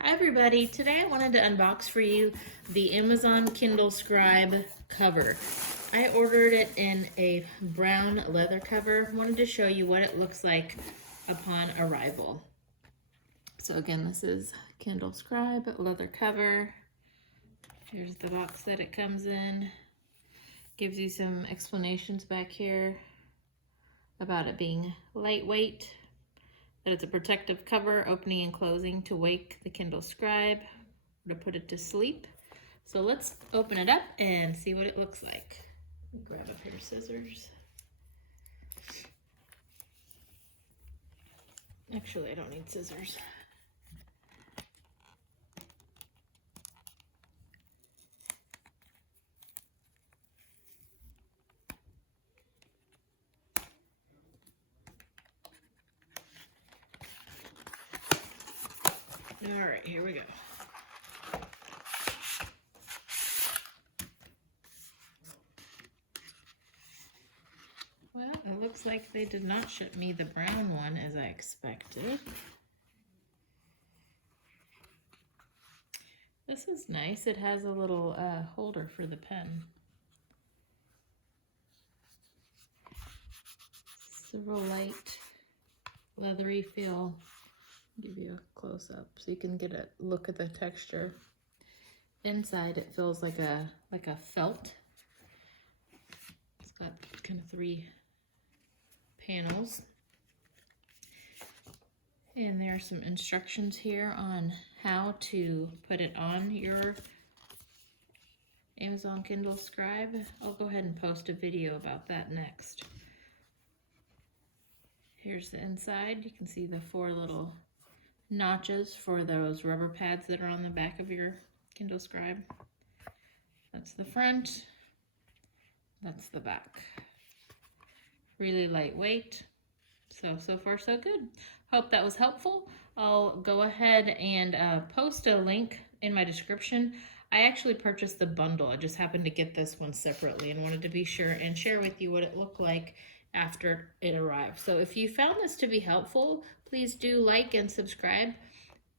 Hi everybody, today I wanted to unbox for you the Amazon Kindle Scribe cover. I ordered it in a brown leather cover. I wanted to show you what it looks like upon arrival. So again, this is Kindle Scribe leather cover. Here's the box that it comes in. Gives you some explanations back here about it being lightweight, that it's a protective cover, opening and closing to wake the Kindle Scribe, or to put it to sleep. So let's open it up and see what it looks like. Grab a pair of scissors. Actually, I don't need scissors. All right, here we go. Well, it looks like they did not ship me the brown one as I expected. This is nice. It has a little holder for the pen. It's a real light, leathery feel. Give you a close-up so you can get a look at the texture. Inside it feels like a felt. It's got kind of 3 panels. And there are some instructions here on how to put it on your Amazon Kindle Scribe. I'll go ahead and post a video about that next. Here's the inside. You can see the 4 little notches for those rubber pads that are on the back of your Kindle Scribe. That's the front. That's the back. Really lightweight. So far so good. Hope that was helpful. I'll go ahead and post a link in my description. I actually purchased the bundle. I just happened to get this one separately and wanted to be sure and share with you what it looked like after it arrived. So if you found this to be helpful, please do like and subscribe,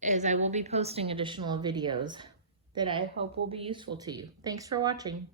as I will be posting additional videos that I hope will be useful to you. Thanks for watching.